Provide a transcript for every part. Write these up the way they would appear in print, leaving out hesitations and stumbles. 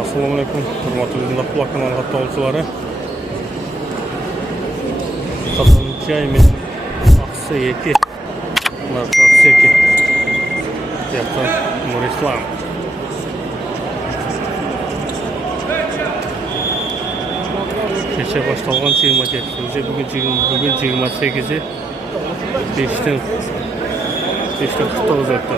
Assalomu alaykum, hurmatli Zindaqulloh kanali xattolchilari. Qadamchay men aksiya 2. Narx aksiya 2. Yaptı Murislam. Kecha boshlangan 27. Bugün 28'i 5'ten 49 öttü.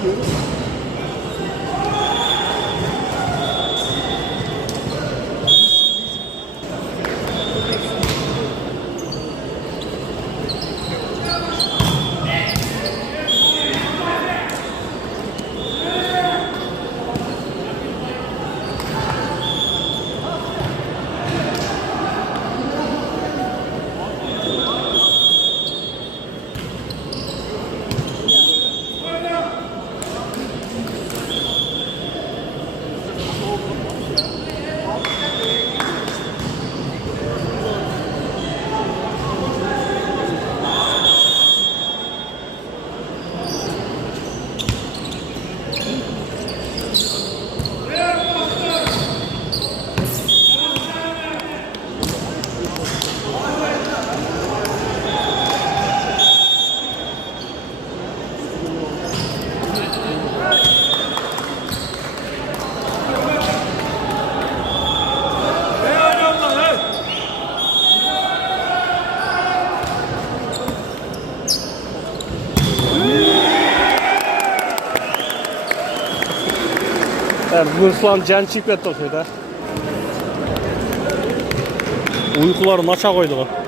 Yani Ruslan can çipet okuyor da. Uykuları maça koydu o.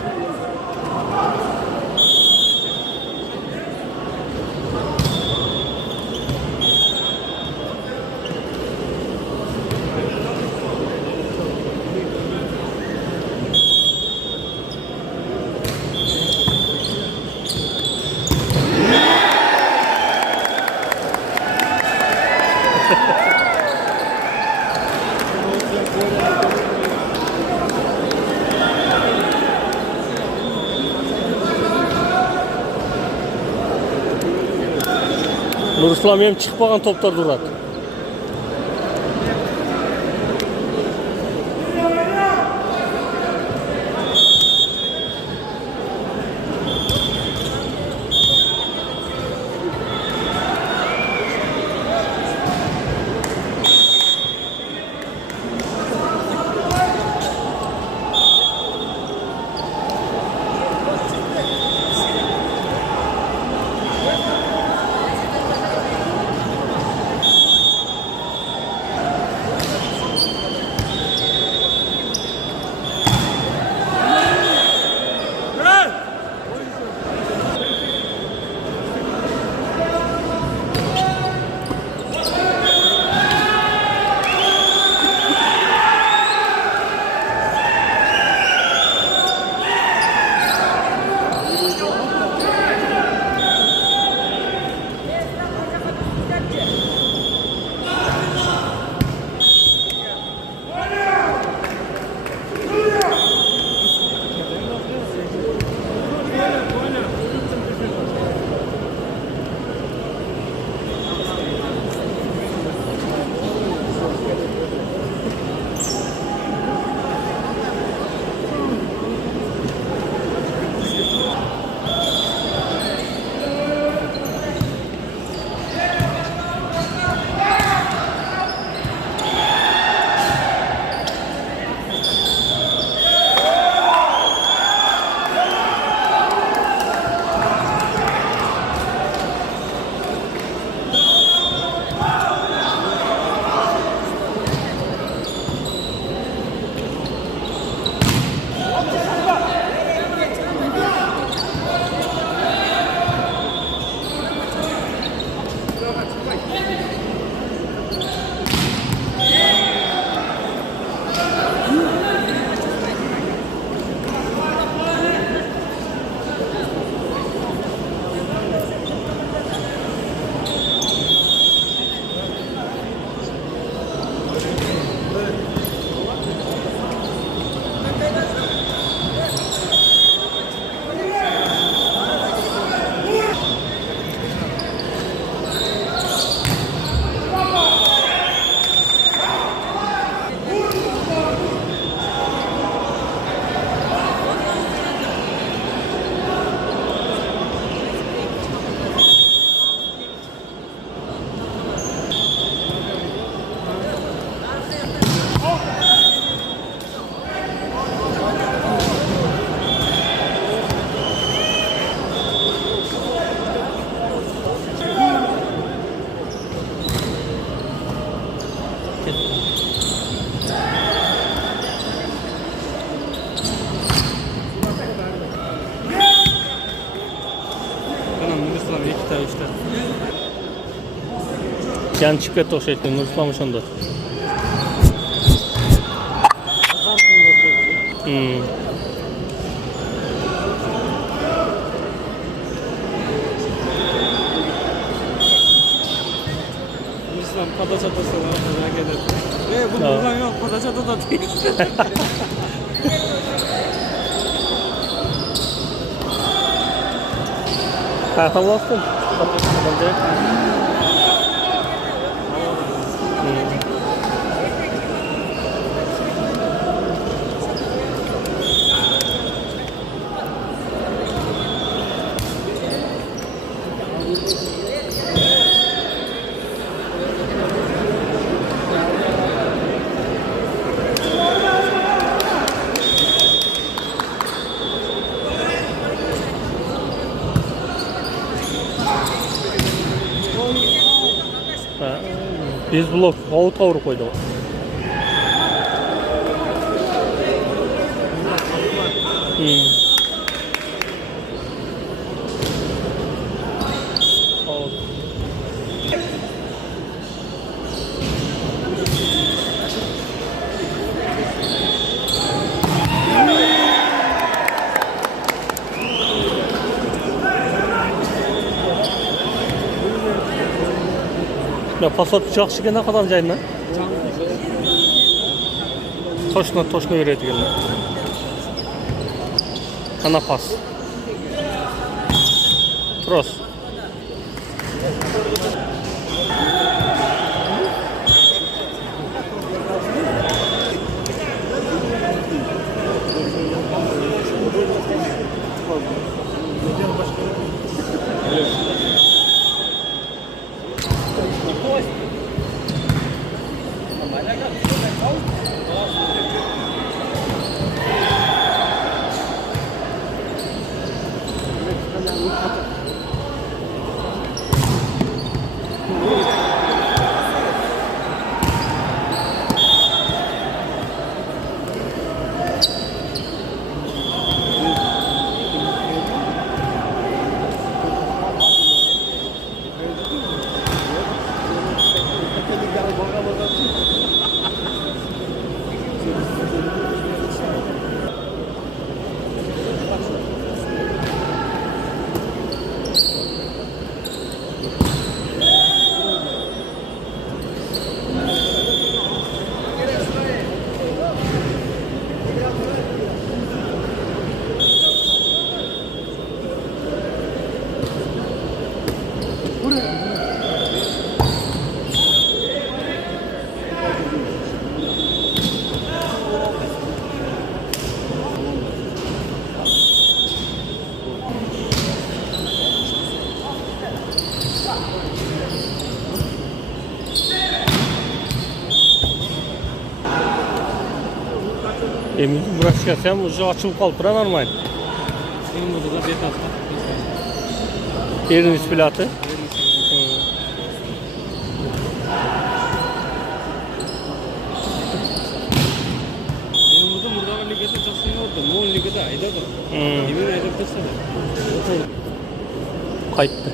Ruslan benim çıkmagan toplar durat. Nursultan 2 ta 3 ta. Can çıkıp ketdi okşaydı. Nursultan ошондо. Nursultan podaça atasa var. Bu Nursultan yok. Podaça atadi. Kahve bastın. Biz blok out kavuru koyduk. Out. Ya pasat жақсы екен қадам жайына. Точно береді екен. Ана пас. Трос. Emin bırakacağız sen ucu açılıp kalıp duran normal. Benim burada da bir hafta. Yerin ispilatı. Benim burada ligede çok sene oldu. Moğol ligede aydadı. Emin aydap taşıdı. Kayıttı.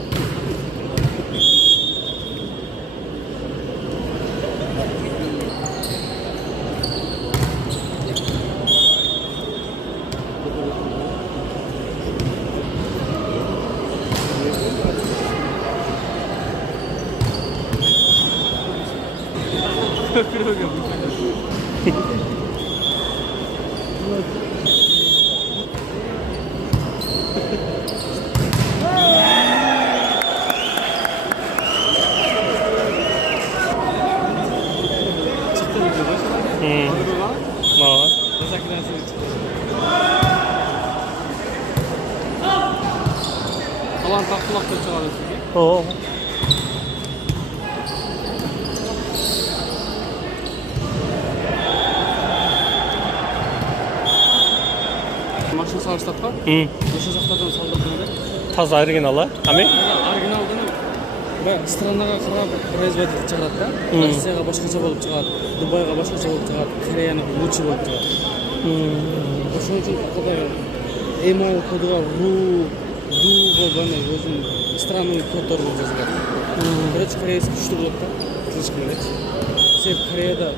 Alan takılakta çıkardı sizi. Oo. Maşın sarıştapka. Yaşa zaktadan saldık böyle. Taza оригиналы. Ами? Оригиналдан странаға қарап производитель шығарады да. Россияға башқаша болып шығады, Дубайға башқаша болып шығады, Кореянікі лучше болып шығады. Ошон үчүн Кытай эмайл кодуга ру ду болгону өзүм странаның коддары болып жазылады. Короче, корейский күшті болады да, слишком нравится. Себебі Кореяда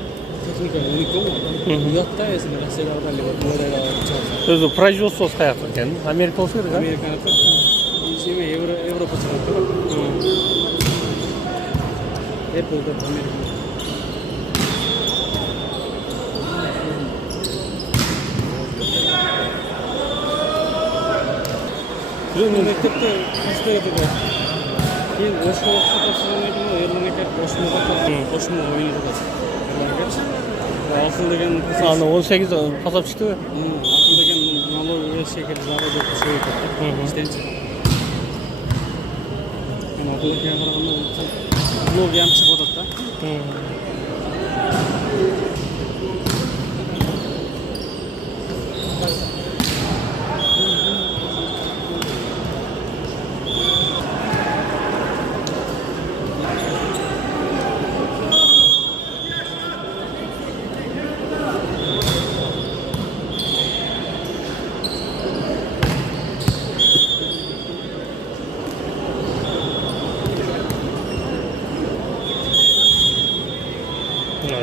техника уникум ғой. Ұятта, если Россиядағы либо Молдайға шығарса. Өзі производствосы қай жақта екен? Америка болса керек, а? Американы да, неме Европа шығарады да. Apple да, Америка. Мектепте қашта кетеді. Кейін осы уақытта тапсырмайтын ғой, ерлан екен, осыны ойын жатады. Ақыл деген... Аны 18 пасап шықты бе? Ақыл деген налоговый секілді завод өтті сөй етеді. Істенші. Блогия қарағанда блогия шығып жатады да.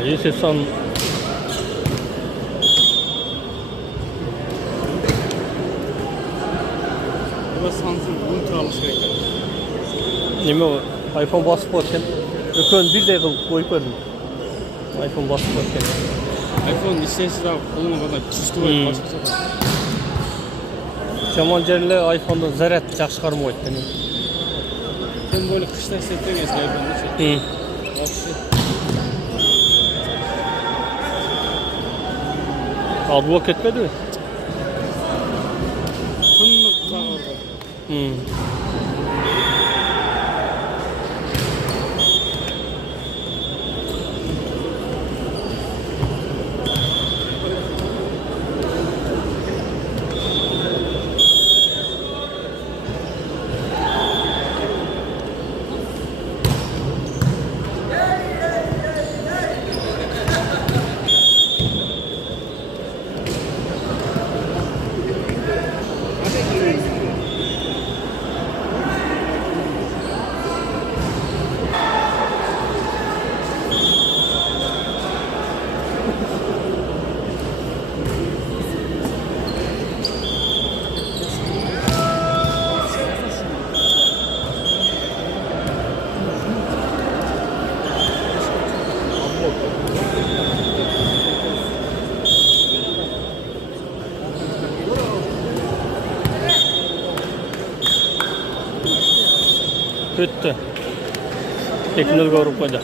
Если сан Бұл Samsung ультра алыш керек. неме iPhone басып болады екен. Үлкен бірдей қылып қойып көрдім. iPhone басып болады екен. iPhone естесі дағы қолыма ғана чувствует басқаша да. Жаман жерлі iPhone-дан заряд жақсы шығармайды екен. Тем более қышта істетпен если iPhone-ды ше. Вообще. Ал блок кетпеді ме? Күнні тұзағы орға. Өтті. 2-0 ұрып қойды.